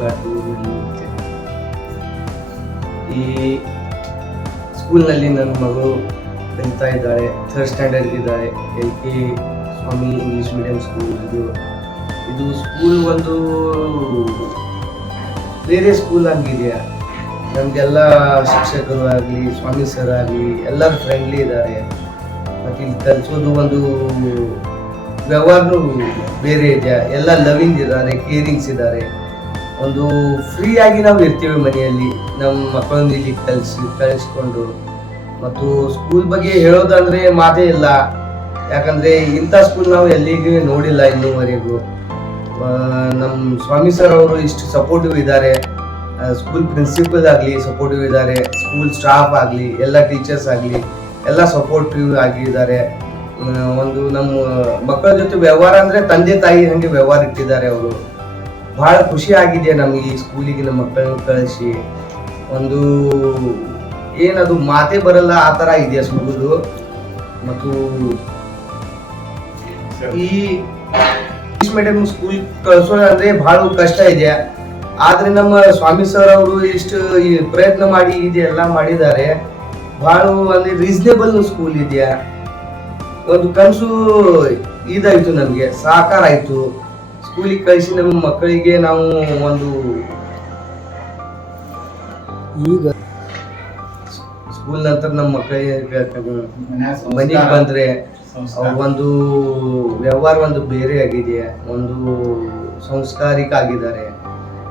ಮಕ್ಕಳಾಯ್ತು. ಈ ಸ್ಕೂಲ್ನಲ್ಲಿ ನನ್ನ ಮಗಳು ಕಲಿತಾ ಇದ್ದಾಳೆ, 3rd ಸ್ಟ್ಯಾಂಡರ್ಡ್ ಇದ್ದಾಳೆ. LK ಸ್ವಾಮಿ ಇಂಗ್ಲೀಷ್ ಮೀಡಿಯಂ ಸ್ಕೂಲ್. ಇದು ಸ್ಕೂಲ್ ಒಂದು ಬೇರೆ ಸ್ಕೂಲ್ ಆಗಿದೆಯಾ. ನಮಗೆಲ್ಲ ಶಿಕ್ಷಕರು ಆಗಲಿ, ಸ್ವಾಮಿ ಸರ್ ಆಗಲಿ ಎಲ್ಲರೂ ಫ್ರೆಂಡ್ಲಿ ಇದ್ದಾರೆ. ಮತ್ತು ಇಲ್ಲಿ ಕಲಿಸೋದು ಒಂದು ವ್ಯವಹಾರನೂ ಬೇರೆ ಇದೆ. ಎಲ್ಲ ಲವಿಂಗ್ ಇದ್ದಾರೆ, ಕೇರಿಂಗ್ಸ್ ಇದ್ದಾರೆ. ಒಂದು ಫ್ರೀಯಾಗಿ ನಾವು ಇರ್ತೀವಿ ಮನೆಯಲ್ಲಿ, ನಮ್ಮ ಮಕ್ಕಳನ್ನ ಇಲ್ಲಿ ಕಳಿಸ್ಕೊಂಡು. ಮತ್ತು ಸ್ಕೂಲ್ ಬಗ್ಗೆ ಹೇಳೋದಂದರೆ ಮಾತೇ ಇಲ್ಲ. ಯಾಕಂದರೆ ಇಂಥ ಸ್ಕೂಲ್ ನಾವು ಎಲ್ಲಿಗೂ ನೋಡಿಲ್ಲ ಇನ್ನೂವರೆಗೂ. ನಮ್ಮ ಸ್ವಾಮಿ ಸರ್ ಅವರು ಇಷ್ಟು ಸಪೋರ್ಟಿವ್ ಇದ್ದಾರೆ. ಸ್ಕೂಲ್ ಪ್ರಿನ್ಸಿಪಲ್ ಆಗಲಿ ಸಪೋರ್ಟಿವ್ ಇದ್ದಾರೆ, ಸ್ಕೂಲ್ ಸ್ಟಾಫ್ ಆಗಲಿ, ಎಲ್ಲ ಟೀಚರ್ಸ್ ಆಗಲಿ ಎಲ್ಲ ಸಪೋರ್ಟಿವ್ ಆಗಿದ್ದಾರೆ. ಒಂದು ನಮ್ಮ ಮಕ್ಕಳ ಜೊತೆ ವ್ಯವಹಾರ ಅಂದರೆ ತಂದೆ ತಾಯಿ ಹಾಗೆ ವ್ಯವಹಾರ ಇಟ್ಟಿದ್ದಾರೆ ಅವರು. ಭಾಳ ಖುಷಿ ಆಗಿದೆ ನಮಗೆ ಈ ಸ್ಕೂಲಿಗೆ ನಮ್ಮ ಮಕ್ಕಳನ್ನ ಕಳಿಸಿ. ಒಂದು ಏನದು ಮಾತೇ ಬರಲ್ಲ ಆ ಥರ ಇದೆ ಸ್ಕೂಲು. ಮತ್ತು ಈ ಇಂಗ್ಲೀಷ್ ಮೀಡಿಯಂ ಸ್ಕೂಲ್ ಕಳಿಸೋದಂದ್ರೆ ಭಾಳ ಕಷ್ಟ ಇದೆ. ಆದರೆ ನಮ್ಮ ಸ್ವಾಮಿ ಸರ್ ಅವರು ಇಷ್ಟು ಈ ಪ್ರಯತ್ನ ಮಾಡಿ ಇದೆಲ್ಲ ಮಾಡಿದ್ದಾರೆ. ಭಾಳ ಅಂದರೆ ರೀಸನೇಬಲ್ ಸ್ಕೂಲ್ ಇದೆಯಾ. ಒಂದು ಕನಸು ಇದಾಯಿತು, ನಮಗೆ ಸಾಕಾರ ಆಯಿತು. ಸ್ಕೂಲಿಗೆ ಕಳಿಸಿ ನಮ್ಮ ಮಕ್ಕಳಿಗೆ ನಾವು ಒಂದು ಈಗ ಸ್ಕೂಲ್ ನಂತರ ನಮ್ಮ ಮಕ್ಕಳಿಗೆ ಮನೆಗೆ ಬಂದರೆ ಒಂದು ವ್ಯವಹಾರ ಒಂದು ಬೇರೆ ಆಗಿದೆ, ಒಂದು ಸಂಸ್ಕಾರಿಕ ಆಗಿದ್ದಾರೆ.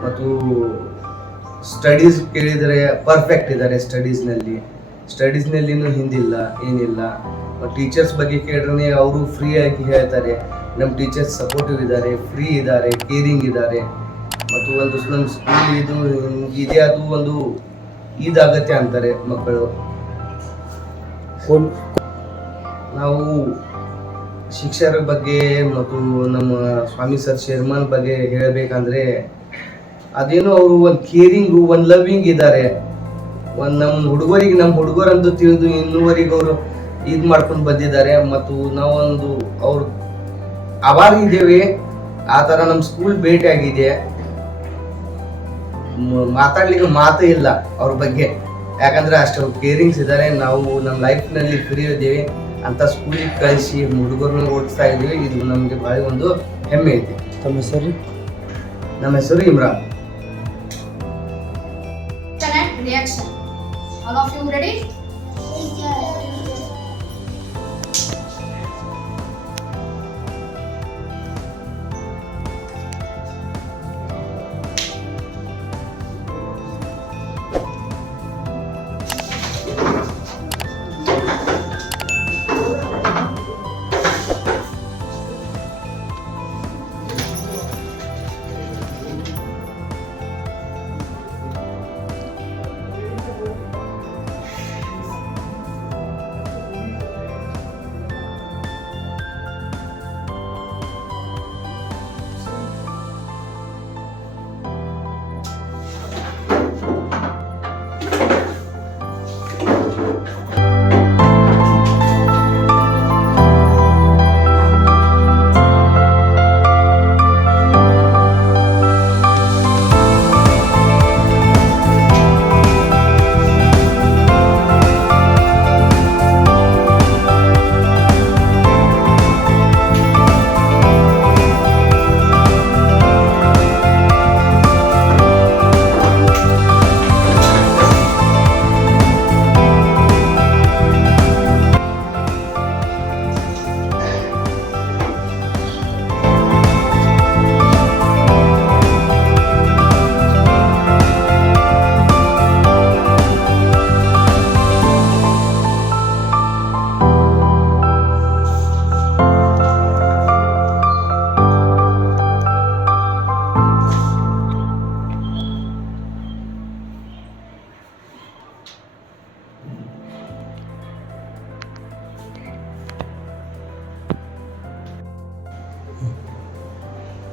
ಮತ್ತು ಸ್ಟಡೀಸ್ ಕೇಳಿದರೆ ಪರ್ಫೆಕ್ಟ್ ಇದ್ದಾರೆ. ಸ್ಟಡೀಸ್ನಲ್ಲಿನೂ ಹಿಂದಿಲ್ಲ ಏನಿಲ್ಲ. ಟೀಚರ್ಸ್ ಬಗ್ಗೆ ಕೇಳಿದ್ರೆ ಅವರು ಫ್ರೀ ಆಗಿ ಹೇಳ್ತಾರೆ. ನಮ್ಮ ಟೀಚರ್ಸ್ ಸಪೋರ್ಟಿವ್ ಇದ್ದಾರೆ, ಫ್ರೀ ಇದ್ದಾರೆ, ಕೇರಿಂಗ್ ಇದ್ದಾರೆ. ಮತ್ತು ಒಂದು ನಮ್ಮ ಸ್ಕೂಲ್ ಇದು ಇದೆ, ಅದು ಒಂದು ಇದಾಗತ್ತೆ ಅಂತಾರೆ ಮಕ್ಕಳು. ನಾವು ಶಿಕ್ಷಕರ ಬಗ್ಗೆ ಮತ್ತು ನಮ್ಮ ಸ್ವಾಮಿ ಸರ್ ಶರ್ಮನ್ ಬಗ್ಗೆ ಹೇಳಬೇಕಂದ್ರೆ ಅದೇನೋ ಅವರು ಒಂದು ಕೇರಿಂಗು, ಒಂದು ಲವ್ವಿಂಗ್ ಇದ್ದಾರೆ. ಒಂದು ನಮ್ಮ ಹುಡುಗರಂತೂ ತಿಳಿದು ಇನ್ನೂವರೆಗೂ ಅವರು ಇದು ಮಾಡ್ಕೊಂಡು ಬಂದಿದ್ದಾರೆ. ಮತ್ತು ನಾವೊಂದು ಅವ್ರು ಅವಾಗಿದ್ದೇವೆ. ಆ ಥರ ನಮ್ಮ ಸ್ಕೂಲ್ ಭೇಟಿ ಆಗಿದೆ. ಮಾತಾಡ್ಲಿಕ್ಕೆ ಮಾತು ಇಲ್ಲ ಅವ್ರ ಬಗ್ಗೆ. ಯಾಕಂದ್ರೆ ಅಷ್ಟು ಕೇರಿಂಗ್ಸ್ ಇದ್ದಾರೆ. ನಾವು ನಮ್ಮ ಲೈಫ್ನಲ್ಲಿ ಫ್ರೀ ಇದ್ದೀವಿ ಅಂತ ಸ್ಕೂಲಿಗೆ ಕಳಿಸಿ ಹುಡುಗರನ್ನ ಓಡಿಸ್ತಾ ಇದ್ದೀವಿ. ಇದು ನಮಗೆ ಭಾಳ ಒಂದು ಹೆಮ್ಮೆ ಐತಿ. ತಮ್ಮ ಹೆಸರು? ನಮ್ಮ ಹೆಸರು Imran. Reaction. All of you ready?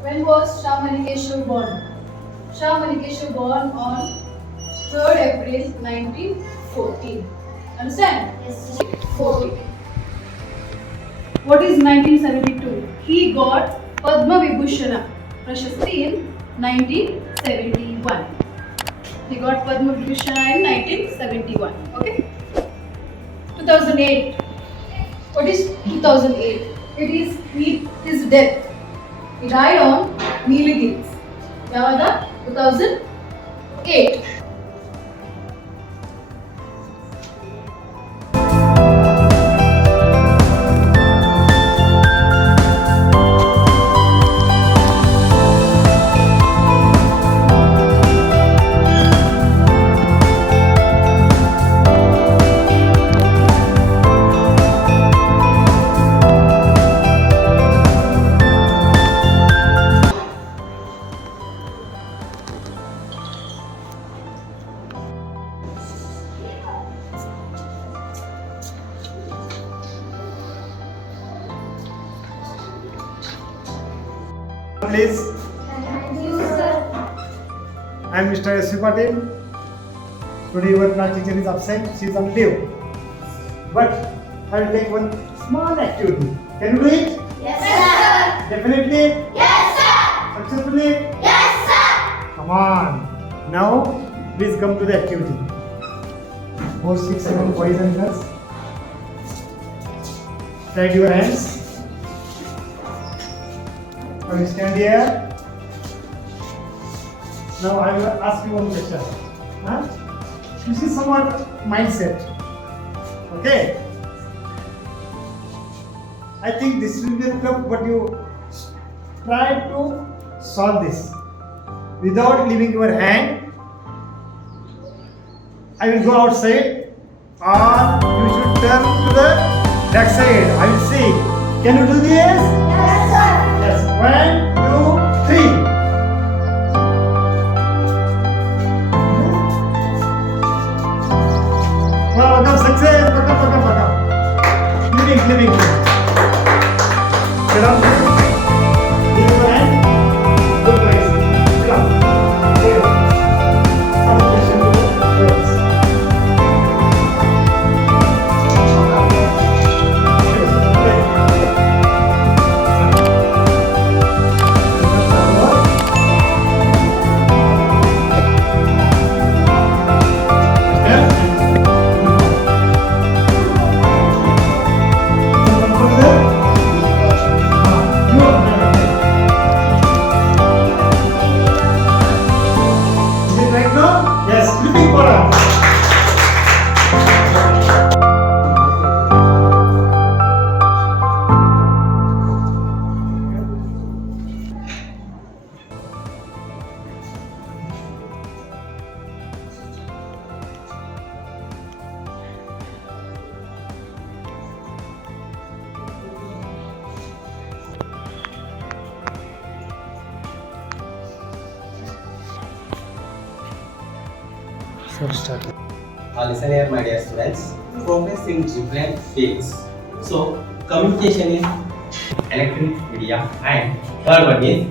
When was Shah Manikeshwar born? Shah Manikeshwar born on 3rd April 1914. Understand? Yes. 14. What is 1972? He got Padma Vibhushana Prashasti in 1970. 1971. He got Padma Bhushan in 1971. Okay. 2008. What is 2008? It is his death. He died on Nilgiris. Yavada 2008. Please, I am Mr. S. Patil. Today your class teacher is absent, she is on leave. But I will take one small activity. Can you do it? Yes, sir. Definitely? Yes, sir. Successfully? Yes, sir. Come on. Now, please come to the activity. 4, 6, 7 boys and girls. Spread your hands. Now you stand here. Now I will ask you one question. This is somewhat mindset. Okay? I think this will be tough, but you try to solve this without leaving your hand. I will go outside, or you should turn to the back side. I will see. Can you do this? Yes, sir. Yes. 1, 2, 3. Wow, welcome, success. Welcome. Living. Sit down. Leave your hand. Good place. Sit down. Here. Some question to the girls. Listen here, my dear students. Progress in different fields. So, communication is electronic media, and third one is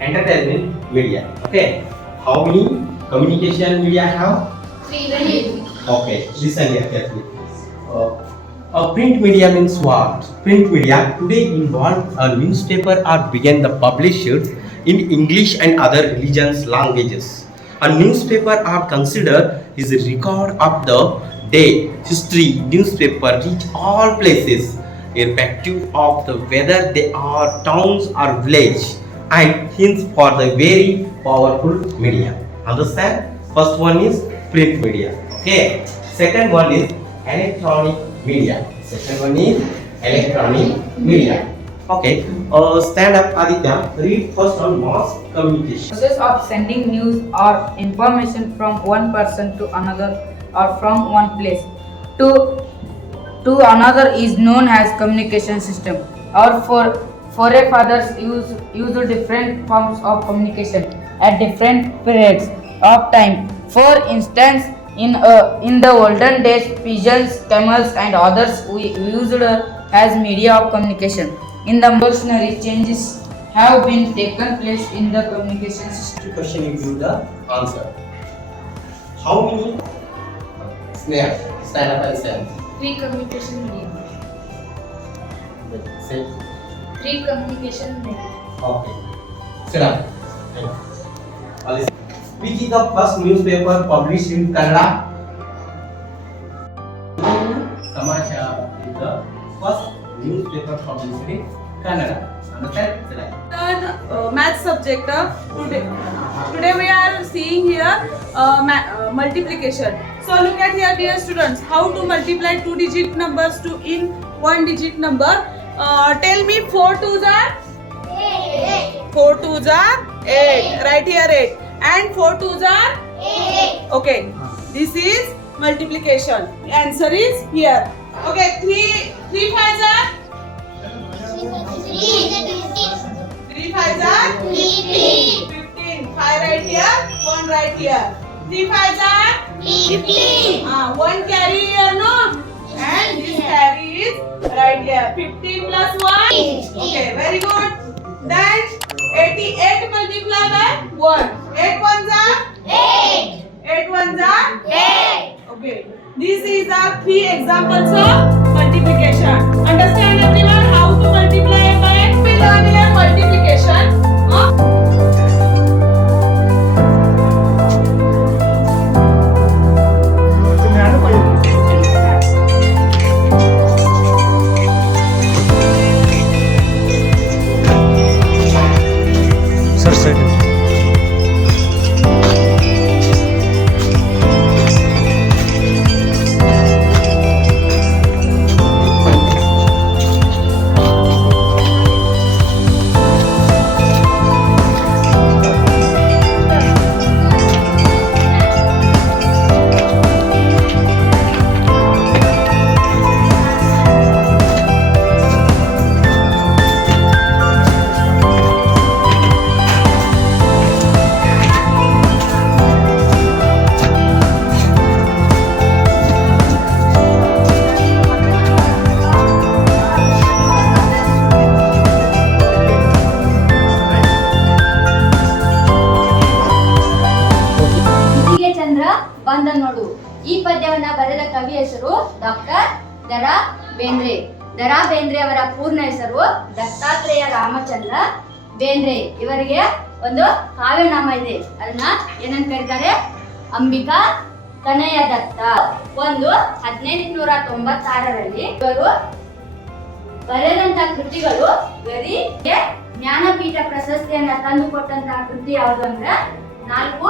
entertainment media. Okay. How many communication media have? 3. Okay. Listen here carefully. Print media means what? Print media today involve a newspaper or began the published in English and other religions languages. A newspaper are considered is a record of the day, history. Newspaper reach all places, irrespective of the whether they are towns or village, and hence for the very powerful media. Understand? First one is print media. Okay. Second one is electronic media. Okay. Stand up, Aditya. Read first on mass communication. Process of sending news or information from one person to another or from one place to another is known as communication system. Our forefathers used different forms of communication at different periods of time. For instance, in the olden days, pigeons, camels, and others we used as media of communication. In the evolutionary changes have been taken place in the communication system. Question you give the answer. How many? Snare. Stand up and stand. 3 communication media. Say. 3 communication media. Okay. Sit down. All this. Which is the first newspaper published in Kannada? Samachar is the first newspaper published in Kannada. Understand? Math subject. Today we are seeing here multiplication. So look at here, dear students, how to multiply 2-digit numbers to in 1-digit number. Tell me 4 2s are 4 2s are 8. Write here 8 and 4 2s are 8. okay. This is multiplication. The answer is here. Okay, 3 5s are 3 5s are 15. 5 right here, 1 right here. 3 5s are 1 carry here, no? And this carry is right here. 15 plus 1. Okay, very good. Then 88 multiplied by 1. 8 ones are 8. 8 ones are 8. Okay. This is the 3 examples of multiplication. Understand everyone how to multiply by we learn here multiplication. ಬಂದ ನೋಡು. ಈ ಪದ್ಯವನ್ನ ಬರೆದ ಕವಿ ಹೆಸರು doctor ದ.ರಾ. Bendre. ದ.ರಾ. Bendre ಅವರ ಪೂರ್ಣ ಹೆಸರು ದತ್ತಾತ್ರೇಯ ರಾಮಚಂದ್ರ ಬೇಂದ್ರೆ. ಇವರಿಗೆ ಒಂದು ಕಾವ್ಯನಾಮ ಇದೆ, ಅದನ್ನ ಏನಂತ ಕರೀತಾರೆ? ಅಂಬಿಕಾ ತನಯ ದತ್ತ. 1896ರಲ್ಲಿ ಇವರು ಬರೆದಂತ ಕೃತಿಗಳು ಇವರಿಗೆ ಜ್ಞಾನಪೀಠ ಪ್ರಶಸ್ತಿಯನ್ನ ತಂದು ಕೊಟ್ಟಂತಹ ಕೃತಿ ಯಾವುದು ಅಂದ್ರೆ ನಾಲ್ಕು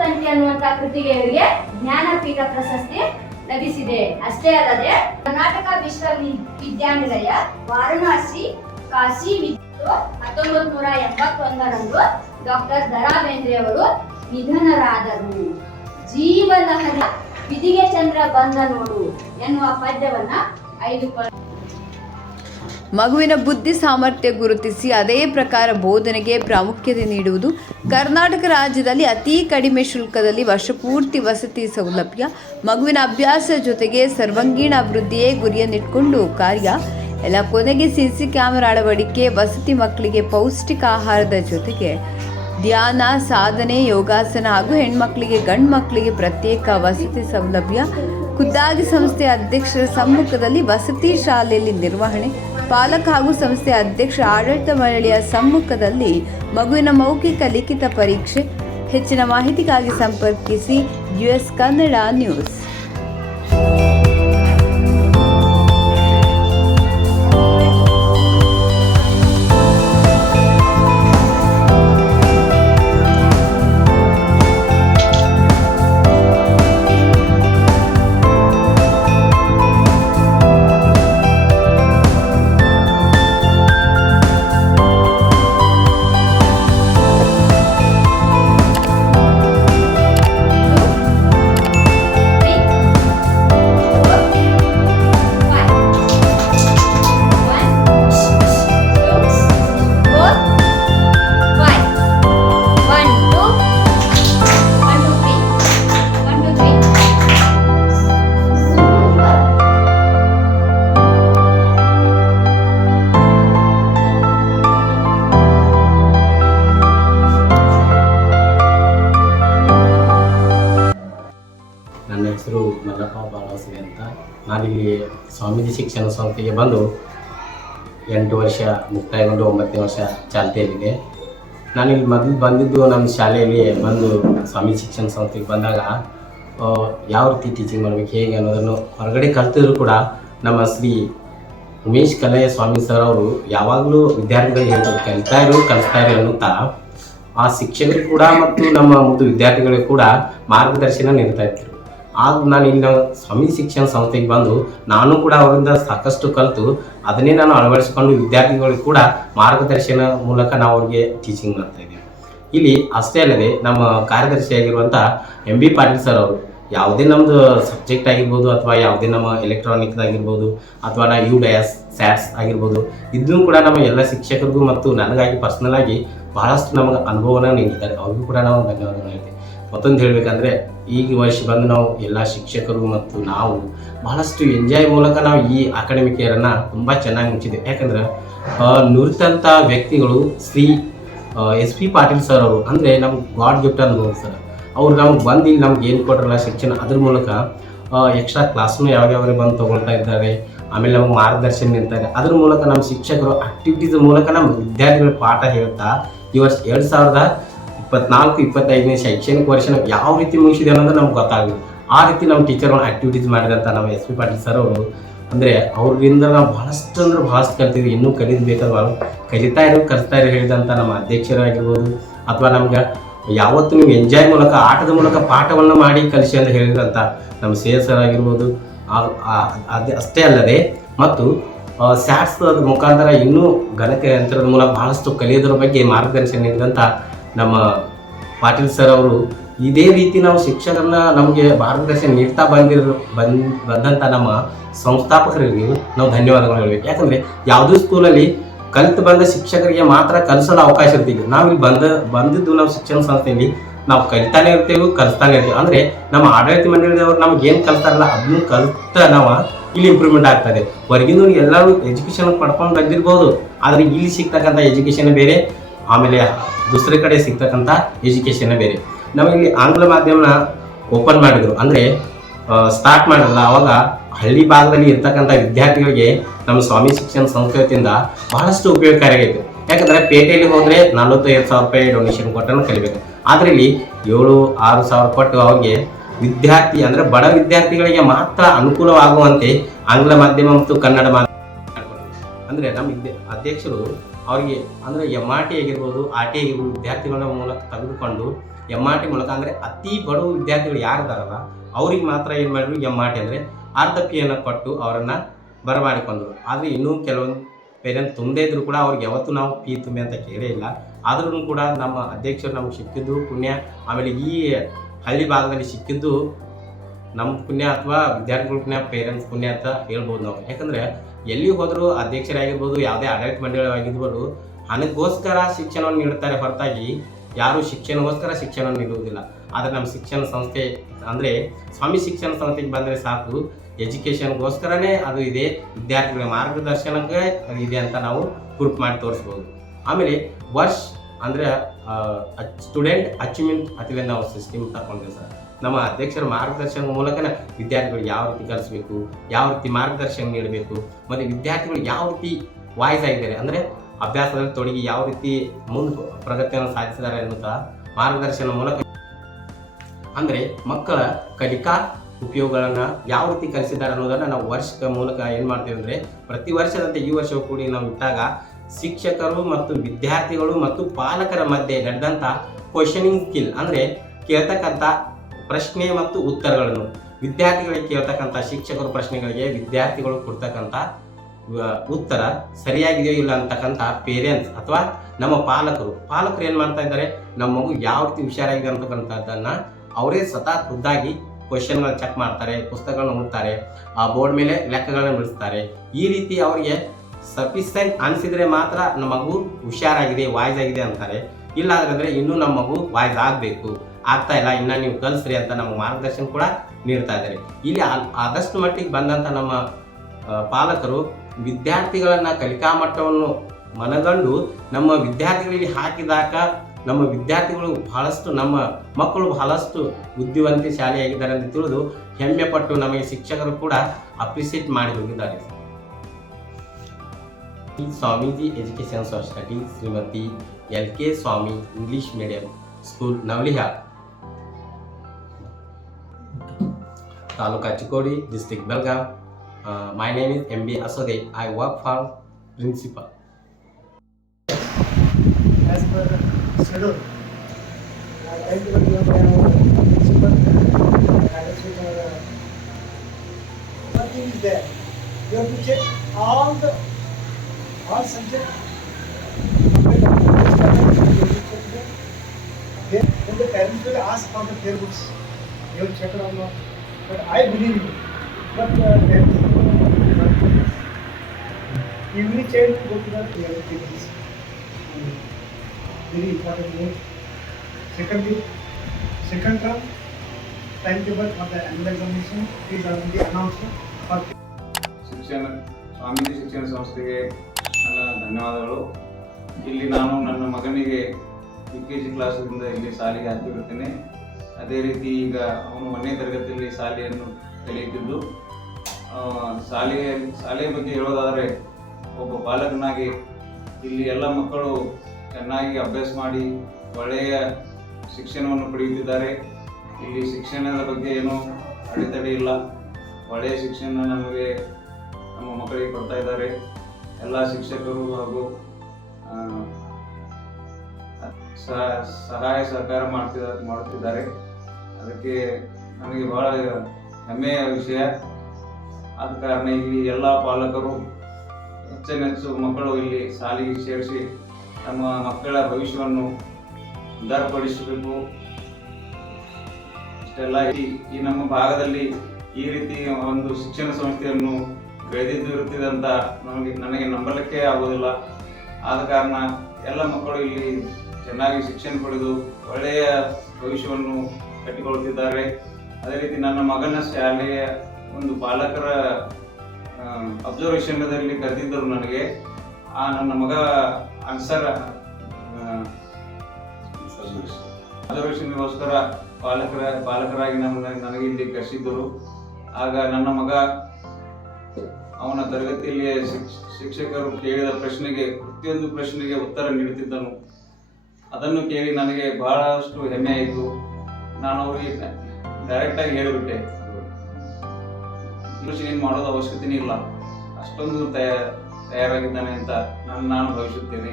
ತಂತಿ ಅನ್ನುವಂತ ಕೃತಿಗೆ ಇವರಿಗೆ ಜ್ಞಾನಪೀಠ ಪ್ರಶಸ್ತಿ ಲಭಿಸಿದೆ. ಅಷ್ಟೇ ಅಲ್ಲದೆ ಕರ್ನಾಟಕ ವಿಶ್ವವಿದ್ಯಾನಿಲಯ ವಾರಣಾಸಿ ಕಾಶಿ 1981ರಂದು ಡಾಕ್ಟರ್ ದ.ರಾ. ಬೇಂದ್ರೆ ಅವರು ನಿಧನರಾದರು. ಜೀವಲಹರಿ ಬಿದಿಗೆ ಚಂದ್ರ ಬಂದ ನೋಡು ಎನ್ನುವ ಪದ್ಯವನ್ನ 5 ಮಗುವಿನ ಬುದ್ಧಿ ಸಾಮರ್ಥ್ಯ ಗುರುತಿಸಿ ಅದೇ ಪ್ರಕಾರ ಬೋಧನೆಗೆ ಪ್ರಾಮುಖ್ಯತೆ ನೀಡುವುದು. ಕರ್ನಾಟಕ ರಾಜ್ಯದಲ್ಲಿ ಅತಿ ಕಡಿಮೆ ಶುಲ್ಕದಲ್ಲಿ ವರ್ಷಪೂರ್ತಿ ವಸತಿ ಸೌಲಭ್ಯ. ಮಗುವಿನ ಅಭ್ಯಾಸ ಜೊತೆಗೆ ಸರ್ವಾಂಗೀಣ ಅಭಿವೃದ್ಧಿಯೇ ಗುರಿಯನ್ನಿಟ್ಕೊಂಡು ಕಾರ್ಯ. ಎಲ್ಲ ಕೊನೆಗೆ ಸಿಸಿ ಕ್ಯಾಮೆರಾ ಅಳವಡಿಕೆ. ವಸತಿ ಮಕ್ಕಳಿಗೆ ಪೌಷ್ಟಿಕ ಆಹಾರದ ಜೊತೆಗೆ ಧ್ಯಾನ, ಸಾಧನೆ, ಯೋಗಾಸನ ಹಾಗೂ ಹೆಣ್ಮಕ್ಳಿಗೆ ಗಂಡು ಮಕ್ಕಳಿಗೆ ಪ್ರತ್ಯೇಕ ವಸತಿ ಸೌಲಭ್ಯ. ಖುದ್ದಾಗಿ ಸಂಸ್ಥೆಯ ಅಧ್ಯಕ್ಷರ ಸಮ್ಮುಖದಲ್ಲಿ ವಸತಿ ಶಾಲೆಯಲ್ಲಿ ನಿರ್ವಹಣೆ. ಪಾಲಕ ಹಾಗೂ ಸಂಸ್ಥೆಯ ಅಧ್ಯಕ್ಷರ ಆಡಳಿತ ಮಂಡಳಿಯ ಸಮ್ಮುಖದಲ್ಲಿ ಮಗುವಿನ ಮೌಖಿಕ ಲಿಖಿತ ಪರೀಕ್ಷೆ. ಹೆಚ್ಚಿನ ಮಾಹಿತಿಗಾಗಿ ಸಂಪರ್ಕಿಸಿ US ಕನ್ನಡ ನ್ಯೂಸ್. ನನ್ನ ಹೆಸರು ಮಲ್ಲಪ್ಪ ಬಾಳವಾಸಗಿ ಅಂತ. ನಾನಿಲ್ಲಿ ಸ್ವಾಮೀಜಿ ಶಿಕ್ಷಣ ಸಂಸ್ಥೆಗೆ ಬಂದು 8 ವರ್ಷ ಮುಕ್ತಾಯಗೊಂಡು 9ನೇ ವರ್ಷ ಚಾಲ್ತಿಯಲ್ಲಿದೆ. ನಾನಿಲ್ಲಿ ಮೊದಲು ಬಂದಿದ್ದು ನಮ್ಮ ಶಾಲೆಯಲ್ಲಿ ಬಂದು ಸ್ವಾಮಿ ಶಿಕ್ಷಣ ಸಂಸ್ಥೆಗೆ ಬಂದಾಗ ಯಾವ ರೀತಿ ಟೀಚಿಂಗ್ ಮಾಡಬೇಕು ಹೇಗೆ ಅನ್ನೋದನ್ನು ಹೊರಗಡೆ ಕಲ್ತಿದ್ರು ಕೂಡ ನಮ್ಮ ಶ್ರೀ ಉಮೇಶ್ ಕಲಯ ಸ್ವಾಮಿ ಸರ್ ಅವರು ಯಾವಾಗಲೂ ವಿದ್ಯಾರ್ಥಿಗಳಿಗೆ ಹೇಳ್ತಾರೆ ಕಲಿಸ್ತಾ ಇರು ಅನ್ನುತ್ತಾ ಆ ಶಿಕ್ಷಕರು ಕೂಡ ಮತ್ತು ನಮ್ಮ ಮುದ್ದು ವಿದ್ಯಾರ್ಥಿಗಳಿಗೆ ಕೂಡ ಮಾರ್ಗದರ್ಶನ ನೀಡ್ತಾ ಇದ್ರು. ಆಗ ನಾನು ಇಲ್ಲಿ ಸ್ವಾಮಿ ಶಿಕ್ಷಣ ಸಂಸ್ಥೆಗೆ ಬಂದು ನಾನು ಕೂಡ ಅವರಿಂದ ಸಾಕಷ್ಟು ಕಲಿತು ಅದನ್ನೇ ನಾನು ಅಳವಡಿಸಿಕೊಂಡು ವಿದ್ಯಾರ್ಥಿಗಳಿಗೆ ಕೂಡ ಮಾರ್ಗದರ್ಶನ ಮೂಲಕ ನಾವು ಅವ್ರಿಗೆ ಟೀಚಿಂಗ್ ಮಾಡ್ತಾ ಇದ್ದೀವಿ. ಇಲ್ಲಿ ಅಷ್ಟೇ ಅಲ್ಲದೆ ನಮ್ಮ ಕಾರ್ಯದರ್ಶಿಯಾಗಿರುವಂಥ MB ಪಾಟೀಲ್ ಸರ್ ಅವರು ಯಾವುದೇ ನಮ್ಮದು ಸಬ್ಜೆಕ್ಟ್ ಆಗಿರ್ಬೋದು ಅಥವಾ ಯಾವುದೇ ನಮ್ಮ ಎಲೆಕ್ಟ್ರಾನಿಕ್ಸ್ ಆಗಿರ್ಬೋದು ಅಥವಾ UDAS SATS ಆಗಿರ್ಬೋದು ಇದನ್ನು ಕೂಡ ನಮ್ಮ ಎಲ್ಲ ಶಿಕ್ಷಕರಿಗೂ ಮತ್ತು ನನಗಾಗಿ ಪರ್ಸನಲ್ ಆಗಿ ಬಹಳಷ್ಟು ನಮಗೆ ಅನುಭವನ ನೀಡಿದ್ದಾರೆ. ಅವ್ರಿಗೂ ಕೂಡ ನಾವು ಧನ್ಯವಾದಗಳು ಹೇಳ್ತೀವಿ. ಮತ್ತೊಂದು ಹೇಳಬೇಕಂದ್ರೆ ಈಗ ವರ್ಷ ಬಂದು ನಾವು ಎಲ್ಲ ಶಿಕ್ಷಕರು ಮತ್ತು ನಾವು ಬಹಳಷ್ಟು ಎಂಜಾಯ್ ಮೂಲಕ ನಾವು ಈ ಅಕಾಡೆಮಿಕ್ ಇಯರನ್ನು ತುಂಬ ಚೆನ್ನಾಗಿ ಮುಚ್ಚಿದ್ದೇವೆ. ಯಾಕಂದ್ರೆ ನುರಿತಂಥ ವ್ಯಕ್ತಿಗಳು ಶ್ರೀ SP ಪಾಟೀಲ್ ಸರ್ ಅವರು ಅಂದರೆ ನಮ್ಗೆ ಗಾಡ್ ಗಿಫ್ಟ್ ಅನ್ಬೋದು ಸರ್. ಅವ್ರು ನಮ್ಗೆ ಬಂದು ಇಲ್ಲಿ ನಮ್ಗೆ ಏನು ಕೊಟ್ಟಿರಲ್ಲ ಶಿಕ್ಷಣ ಅದ್ರ ಮೂಲಕ ಎಕ್ಸ್ಟ್ರಾ ಕ್ಲಾಸ್ನು ಯಾವ್ಯಾವ್ರೆ ಬಂದು ತೊಗೊಳ್ತಾ ಇದ್ದಾರೆ. ಆಮೇಲೆ ನಮಗೆ ಮಾರ್ಗದರ್ಶನ ನೀಡ್ತಾರೆ. ಅದ್ರ ಮೂಲಕ ನಮ್ಮ ಶಿಕ್ಷಕರು ಆಕ್ಟಿವಿಟೀಸ್ ಮೂಲಕ ನಮ್ಮ ವಿದ್ಯಾರ್ಥಿಗಳ ಪಾಠ ಹೇಳ್ತಾ ಈ ವರ್ಷ 2024-25ನೇ ಶೈಕ್ಷಣಿಕ ವರ್ಷ ನಾವು ಯಾವ ರೀತಿ ಮುಗಿಸಿದೆ ಅನ್ನೋದು ನಮ್ಗೆ ಗೊತ್ತಾಗಲಿ. ಆ ರೀತಿ ನಮ್ಮ ಟೀಚರ್ಗಳು ಆಕ್ಟಿವಿಟೀಸ್ ಮಾಡಿದಂಥ ನಮ್ಮ SP ಪಾಟೀಲ್ ಸರ್ ಅವರು ಅಂದರೆ ಅವ್ರಿಂದ ನಾವು ಬಹಳಷ್ಟು ಕಲ್ತಿದ್ವಿ. ಇನ್ನೂ ಕಲಿಬೇಕಾದ ಕಲಿಸ್ತಾ ಇರೋ ಹೇಳಿದಂಥ ನಮ್ಮ ಅಧ್ಯಕ್ಷರಾಗಿರ್ಬೋದು ಅಥವಾ ನಮ್ಗೆ ಯಾವತ್ತು ನೀವು ಎಂಜಾಯ್ ಮೂಲಕ ಆಟದ ಮೂಲಕ ಪಾಠವನ್ನು ಮಾಡಿ ಕಲಿಸಿ ಅಂತ ಹೇಳಿದಂಥ ನಮ್ಮ ಸರ್ ಆಗಿರ್ಬೋದು. ಅದೇ ಅಷ್ಟೇ ಅಲ್ಲದೆ ಮತ್ತು SATS ಮುಖಾಂತರ ಇನ್ನೂ ಗಣಕಯಂತ್ರದ ಮೂಲಕ ಬಹಳಷ್ಟು ಕಲಿಯೋದ್ರ ಬಗ್ಗೆ ಮಾರ್ಗದರ್ಶನ ನೀಡಿದಂಥ ನಮ್ಮ ಪಾಟೀಲ್ ಸರ್ ಅವರು ಇದೇ ರೀತಿ ನಾವು ಶಿಕ್ಷಕರನ್ನ ನಮಗೆ ಮಾರ್ಗದರ್ಶನ ನೀಡ್ತಾ ಬಂದಂಥ ನಮ್ಮ ಸಂಸ್ಥಾಪಕರಿಗೆ ನಾವು ಧನ್ಯವಾದಗಳು ಹೇಳಬೇಕು. ಯಾಕಂದರೆ ಯಾವುದೇ ಸ್ಕೂಲಲ್ಲಿ ಕಲಿತು ಬಂದ ಶಿಕ್ಷಕರಿಗೆ ಮಾತ್ರ ಕಲಿಸಲು ಅವಕಾಶ ಇರ್ತೀವಿ. ನಾವಿಲ್ಲಿ ಬಂದಿದ್ದು ನಾವು ಶಿಕ್ಷಣ ಸಂಸ್ಥೆಯಲ್ಲಿ ನಾವು ಕಲಿತಾನೆ ಇರ್ತೇವೆ ಕಲಿಸ್ತಾನೆ ಇರ್ತೇವೆ. ಅಂದರೆ ನಮ್ಮ ಆಡಳಿತ ಮಂಡಳಿದವರು ನಮ್ಗೆ ಏನು ಕಲಿತಾರಲ್ಲ ಅದನ್ನು ಕಲಿತಾ ನಾವು ಇಲ್ಲಿ ಇಂಪ್ರೂವ್ಮೆಂಟ್ ಆಗ್ತದೆ. ಹೊರಗಿನ ಎಲ್ಲರೂ ಎಜುಕೇಷನ್ ಪಡ್ಕೊಂಡು ಬಂದಿರ್ಬೋದು, ಆದರೆ ಇಲ್ಲಿ ಸಿಗ್ತಕ್ಕಂಥ ಎಜುಕೇಷನ್ ಬೇರೆ, ಆಮೇಲೆ ದೂಸರೆ ಕಡೆ ಸಿಗ್ತಕ್ಕಂಥ ಎಜುಕೇಷನ್ ಬೇರೆ. ನಾವಿಲ್ಲಿ ಆಂಗ್ಲ ಮಾಧ್ಯಮನ ಓಪನ್ ಮಾಡಿದ್ರು ಅಂದರೆ ಸ್ಟಾರ್ಟ್ ಮಾಡಿರಲ್ಲ, ಅವಾಗ ಹಳ್ಳಿ ಭಾಗದಲ್ಲಿ ಇರ್ತಕ್ಕಂಥ ವಿದ್ಯಾರ್ಥಿಗಳಿಗೆ ನಮ್ಮ ಸ್ವಾಮಿ ಶಿಕ್ಷಣ ಸಂಸ್ಥೆ ವತಿಯಿಂದ ಬಹಳಷ್ಟು ಉಪಯೋಗಕಾರಿಯಾಗಿತ್ತು. ಯಾಕಂದರೆ ಪೇಟೆಯಲ್ಲಿ ಹೋದರೆ 45,000 ರೂಪಾಯಿ ಡೊನೇಷನ್ ಕೊಟ್ಟನ್ನು ಕಲಿಬೇಕು. ಆದರೆ ಇಲ್ಲಿ 7-6 ಸಾವಿರ ಕೊಟ್ಟು ಅವ್ರಿಗೆ ವಿದ್ಯಾರ್ಥಿ ಅಂದರೆ ಬಡ ವಿದ್ಯಾರ್ಥಿಗಳಿಗೆ ಮಾತ್ರ ಅನುಕೂಲವಾಗುವಂತೆ ಆಂಗ್ಲ ಮಾಧ್ಯಮ ಮತ್ತು ಕನ್ನಡ ಮಾಧ್ಯಮ ಅಂದರೆ ನಮ್ಮ ಅಧ್ಯಕ್ಷರು ಅವರಿಗೆ ಅಂದರೆ MRT ಆಗಿರ್ಬೋದು RT ಆಗಿರ್ಬೋದು ವಿದ್ಯಾರ್ಥಿಗಳ ಮೂಲಕ ತೆಗೆದುಕೊಂಡು MRT ಮೂಲಕ ಅಂದರೆ ಅತಿ ಬಡವ ವಿದ್ಯಾರ್ಥಿಗಳು ಯಾರಿದಾರಲ್ಲ ಅವ್ರಿಗೆ ಮಾತ್ರ ಏನು ಮಾಡಿದ್ರು MRT ಅಂದರೆ ಅರ್ಧ ಫೀಯನ್ನು ಕೊಟ್ಟು ಅವರನ್ನು ಬರಮಾಡಿಕೊಂಡ್ರು. ಆದರೆ ಇನ್ನೂ ಕೆಲವೊಂದು ಪೇರೆಂಟ್ಸ್ ತುಂಬದೇ ಇದ್ರು ಕೂಡ ಅವ್ರಿಗೆ ಯಾವತ್ತೂ ನಾವು ಫೀ ತುಂಬಿ ಅಂತ ಕೇಳೇ ಇಲ್ಲ. ಆದ್ರೂ ಕೂಡ ನಮ್ಮ ಅಧ್ಯಕ್ಷರು ನಮ್ಗೆ ಸಿಕ್ಕಿದ್ದು ಪುಣ್ಯ. ಆಮೇಲೆ ಈ ಹಳ್ಳಿ ಭಾಗದಲ್ಲಿ ಸಿಕ್ಕಿದ್ದು ನಮ್ಮ ಪುಣ್ಯ ಅಥವಾ ವಿದ್ಯಾರ್ಥಿಗಳ ಪುಣ್ಯ, ಪೇರೆಂಟ್ಸ್ ಪುಣ್ಯ ಅಂತ ಹೇಳ್ಬೋದು ನಾವು. ಯಾಕಂದರೆ ಎಲ್ಲಿ ಹೋದರೂ ಅಧ್ಯಕ್ಷರಾಗಿರ್ಬೋದು ಯಾವುದೇ ಆಡಳಿತ ಮಂಡಳಿ ಆಗಿರ್ಬೋದು ಹಣಕ್ಕೋಸ್ಕರ ಶಿಕ್ಷಣವನ್ನು ನೀಡುತ್ತಾರೆ ಹೊರತಾಗಿ ಯಾರು ಶಿಕ್ಷಣಕ್ಕೋಸ್ಕರ ಶಿಕ್ಷಣವನ್ನು ನೀಡುವುದಿಲ್ಲ. ಆದರೆ ನಮ್ಮ ಶಿಕ್ಷಣ ಸಂಸ್ಥೆ ಅಂದರೆ ಸ್ವಾಮಿ ಶಿಕ್ಷಣ ಸಂಸ್ಥೆಗೆ ಬಂದರೆ ಸಾಕು, ಎಜುಕೇಷನ್ಗೋಸ್ಕರನೇ ಅದು ಇದೆ, ವಿದ್ಯಾರ್ಥಿಗಳ ಮಾರ್ಗದರ್ಶನಕ್ಕೆ ಅದು ಇದೆ ಅಂತ ನಾವು ಪ್ರೂಫ್ ಮಾಡಿ ತೋರಿಸ್ಬೋದು. ಆಮೇಲೆ ವರ್ಷ ಅಂದರೆ ಸ್ಟೂಡೆಂಟ್ ಅಚೀವ್ಮೆಂಟ್ ಅತಿಲೆ ನಾವು ಸಿಸ್ಟಮ್ ತಗೊಂಡಿದ್ದೀವಿ ಸರ್. ನಮ್ಮ ಅಧ್ಯಕ್ಷರ ಮಾರ್ಗದರ್ಶನ ಮೂಲಕನೇ ವಿದ್ಯಾರ್ಥಿಗಳು ಯಾವ ರೀತಿ ಕಲಿಸಬೇಕು, ಯಾವ ರೀತಿ ಮಾರ್ಗದರ್ಶನ ನೀಡಬೇಕು, ಮತ್ತು ವಿದ್ಯಾರ್ಥಿಗಳು ಯಾವ ರೀತಿ ವಾಯ್ಸ್ ಆಗಿದ್ದಾರೆ ಅಂದರೆ ಅಭ್ಯಾಸದಲ್ಲಿ ತೊಡಗಿ ಯಾವ ರೀತಿ ಮುಂದೆ ಪ್ರಗತಿಯನ್ನು ಸಾಧಿಸಿದ್ದಾರೆ ಎನ್ನುತ್ತ ಮಾರ್ಗದರ್ಶನ ಮೂಲಕ ಅಂದರೆ ಮಕ್ಕಳ ಕಲಿಕಾ ಉಪಯೋಗಗಳನ್ನು ಯಾವ ರೀತಿ ಕಲಿಸಿದ್ದಾರೆ ಅನ್ನೋದನ್ನು ನಾವು ವರ್ಷದ ಮೂಲಕ ಏನು ಮಾಡ್ತೀವಿ ಅಂದರೆ ಪ್ರತಿ ವರ್ಷದಂತೆ ಈ ವರ್ಷವೂ ಕೂಡಿ ನಾವು ಇಟ್ಟಾಗ ಶಿಕ್ಷಕರು ಮತ್ತು ವಿದ್ಯಾರ್ಥಿಗಳು ಮತ್ತು ಪಾಲಕರ ಮಧ್ಯೆ ನಡೆದಂಥ ಕ್ವಶನಿಂಗ್ ಸ್ಕಿಲ್ ಅಂದರೆ ಕೇಳ್ತಕ್ಕಂಥ ಪ್ರಶ್ನೆ ಮತ್ತು ಉತ್ತರಗಳನ್ನು ವಿದ್ಯಾರ್ಥಿಗಳಿಗೆ ಕೇಳ್ತಕ್ಕಂಥ ಶಿಕ್ಷಕರು ಪ್ರಶ್ನೆಗಳಿಗೆ ವಿದ್ಯಾರ್ಥಿಗಳು ಕೊಡ್ತಕ್ಕಂಥ ಉತ್ತರ ಸರಿಯಾಗಿದೆಯೋ ಇಲ್ಲ ಅಂತಕ್ಕಂಥ ಪೇರೆಂಟ್ಸ್ ಅಥವಾ ನಮ್ಮ ಪಾಲಕರು ಏನು ಮಾಡ್ತಾ ಇದ್ದಾರೆ, ನಮ್ಮ ಮಗು ಯಾವ ರೀತಿ ಹುಷಾರಾಗಿದೆ ಅಂತಕ್ಕಂಥದ್ದನ್ನು ಅವರೇ ಸ್ವತಃ ಖುದ್ದಾಗಿ ಕ್ವಶನ್ಗಳನ್ನ ಚೆಕ್ ಮಾಡ್ತಾರೆ, ಪುಸ್ತಕಗಳನ್ನ ಓದ್ತಾರೆ, ಆ ಬೋರ್ಡ್ ಮೇಲೆ ಲೆಕ್ಕಗಳನ್ನ ಬಿಡಿಸ್ತಾರೆ. ಈ ರೀತಿ ಅವರಿಗೆ ಸಫಿಷಿಯೆಂಟ್ ಅನಿಸಿದರೆ ಮಾತ್ರ ನಮ್ಮ ಮಗು ಹುಷಾರಾಗಿದೆ, ವಾಯ್ಸ್ ಆಗಿದೆ ಅಂತಾರೆ. ಇಲ್ಲ ಅಂದರೆ ಇನ್ನೂ ನಮ್ಮ ಮಗು ವಾಯ್ಸ್ ಆಗಬೇಕು, ಆಗ್ತಾ ಇಲ್ಲ, ಇನ್ನು ನೀವು ಕಲಿಸ್ರಿ ಅಂತ ನಮ್ಮ ಮಾರ್ಗದರ್ಶನ ಕೂಡ ನೀಡ್ತಾ ಇದ್ದಾರೆ. ಇಲ್ಲಿ ಆದಷ್ಟು ಮಟ್ಟಿಗೆ ಬಂದಂಥ ನಮ್ಮ ಪಾಲಕರು ವಿದ್ಯಾರ್ಥಿಗಳನ್ನು ಕಲಿಕಾ ಮಟ್ಟವನ್ನು ಮನಗಂಡು ನಮ್ಮ ವಿದ್ಯಾರ್ಥಿಗಳಿಗೆ ಹಾಕಿದಾಗ ನಮ್ಮ ವಿದ್ಯಾರ್ಥಿಗಳು ಬಹಳಷ್ಟು, ನಮ್ಮ ಮಕ್ಕಳು ಬಹಳಷ್ಟು ಬುದ್ಧಿವಂತ ಶಾಲೆಯಾಗಿದ್ದಾರೆ ಅಂತ ತಿಳಿದು ಹೆಮ್ಮೆ ಪಟ್ಟು ನಮಗೆ ಶಿಕ್ಷಕರು ಕೂಡ ಅಪ್ರಿಸಿಯೇಟ್ ಮಾಡಿ ಹೋಗಿದ್ದಾರೆ. ಈ Swamiji education society Shrimati LK Swami English Medium School, Navlihar, Taluka Chikodi, District Belgaum. My name is MB Asode. I work for principal. As per schedule, timetable given by our principal, guidance with our nothing is there. You have to check all subjects. Then the parents will ask for the their books. You have to check it or not. But I believe you. But every child will go to the theories. Very important note. Second term, timetable for the annual examination is already announced. ಶಿಕ್ಷಣ ಸ್ವಾಮೀಜಿ ಶಿಕ್ಷಣ ಸಂಸ್ಥೆಗೆ ನನ್ನ ಧನ್ಯವಾದಗಳು. ಇಲ್ಲಿ ನಾನು ನನ್ನ ಮಗನಿಗೆ UKG ಕ್ಲಾಸಿಂದ ಇಲ್ಲಿ ಶಾಲೆಗೆ ಹಾಕಿರುತ್ತೇನೆ. ಅದೇ ರೀತಿ ಈಗ ಅವನು 1ನೇ ತರಗತಿಯಲ್ಲಿ ಶಾಲೆಯನ್ನು ಕಲಿಯುತ್ತಿದ್ದು, ಶಾಲೆಯ ಬಗ್ಗೆ ಹೇಳೋದಾದರೆ ಒಬ್ಬ ಬಾಲಕನಾಗಿ ಇಲ್ಲಿ ಎಲ್ಲ ಮಕ್ಕಳು ಚೆನ್ನಾಗಿ ಅಭ್ಯಾಸ ಮಾಡಿ ಒಳ್ಳೆಯ ಶಿಕ್ಷಣವನ್ನು ಪಡೆಯುತ್ತಿದ್ದಾರೆ. ಇಲ್ಲಿ ಶಿಕ್ಷಣದ ಬಗ್ಗೆ ಏನೂ ಅಡೆತಡೆ ಇಲ್ಲ. ಒಳ್ಳೆಯ ಶಿಕ್ಷಣ ನಮಗೆ ನಮ್ಮ ಮಕ್ಕಳಿಗೆ ಕೊಡ್ತಾ ಇದ್ದಾರೆ. ಎಲ್ಲ ಶಿಕ್ಷಕರು ಹಾಗೂ ಸಹಾಯ ಸಹಕಾರ ಮಾಡುತ್ತಿದ್ದಾರೆ. ಅದಕ್ಕೆ ನನಗೆ ಬಹಳ ಹೆಮ್ಮೆಯ ವಿಷಯ. ಆದ ಕಾರಣ ಇಲ್ಲಿ ಎಲ್ಲ ಪಾಲಕರು ಹೆಚ್ಚು ಮಕ್ಕಳು ಇಲ್ಲಿ ಶಾಲೆಗೆ ಸೇರಿಸಿ ನಮ್ಮ ಮಕ್ಕಳ ಭವಿಷ್ಯವನ್ನು ಉದ್ಧಾರಪಡಿಸಬೇಕು. ಇಷ್ಟೆಲ್ಲ ಈ ನಮ್ಮ ಭಾಗದಲ್ಲಿ ಈ ರೀತಿ ಒಂದು ಶಿಕ್ಷಣ ಸಂಸ್ಥೆಯನ್ನು ಬೆಳೆದಿರುತ್ತಿದೆ ಅಂತ ನನಗೆ ನಂಬಲಿಕ್ಕೆ ಆಗೋದಿಲ್ಲ. ಆದ ಕಾರಣ ಎಲ್ಲ ಮಕ್ಕಳು ಇಲ್ಲಿ ಚೆನ್ನಾಗಿ ಶಿಕ್ಷಣ ಪಡೆದು ಒಳ್ಳೆಯ ಭವಿಷ್ಯವನ್ನು ಕಟ್ಟಿಕೊಳ್ಳುತ್ತಿದ್ದಾರೆ. ಅದೇ ರೀತಿ ನನ್ನ ಮಗನ ಶಾಲೆಯ ಒಂದು ಪಾಲಕರ ಅಬ್ಸರ್ವೇಷನ್ದಲ್ಲಿ ಕರೆದಿದ್ದರು ನನಗೆ. ನನ್ನ ಮಗ ಅಬ್ಸರ್ವೇಷನ್ಗೋಸ್ಕರ ಪಾಲಕರಾಗಿ ನನಗೆ ಇಲ್ಲಿ ಕರೆಸಿದ್ದರು. ಆಗ ನನ್ನ ಮಗ ಅವನ ತರಗತಿಯಲ್ಲಿ ಶಿಕ್ಷಕರು ಕೇಳಿದ ಪ್ರತಿಯೊಂದು ಪ್ರಶ್ನೆಗೆ ಉತ್ತರ ನೀಡುತ್ತಿದ್ದನು. ಅದನ್ನು ಕೇಳಿ ನನಗೆ ಬಹಳಷ್ಟು ಹೆಮ್ಮೆ ಆಯಿತು. ನಾನು ಅವರಿಗೆ ಡೈರೆಕ್ಟಾಗಿ ಹೇಳಿಬಿಟ್ಟೆ, ಏನು ಮಾಡೋದು ಅವಶ್ಯಕತೆನೇ ಇಲ್ಲ, ಅಷ್ಟೊಂದು ತಯಾರಾಗಿದ್ದಾನೆ ಅಂತ ನಾನು ಭಾವಿಸುತ್ತೇನೆ.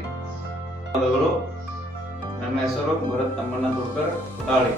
ನನ್ನ ಹೆಸರು ಭರತ್ ತಮ್ಮಣ್ಣ ತುರ್ಕರ್ ಕುಟಾಳಿ.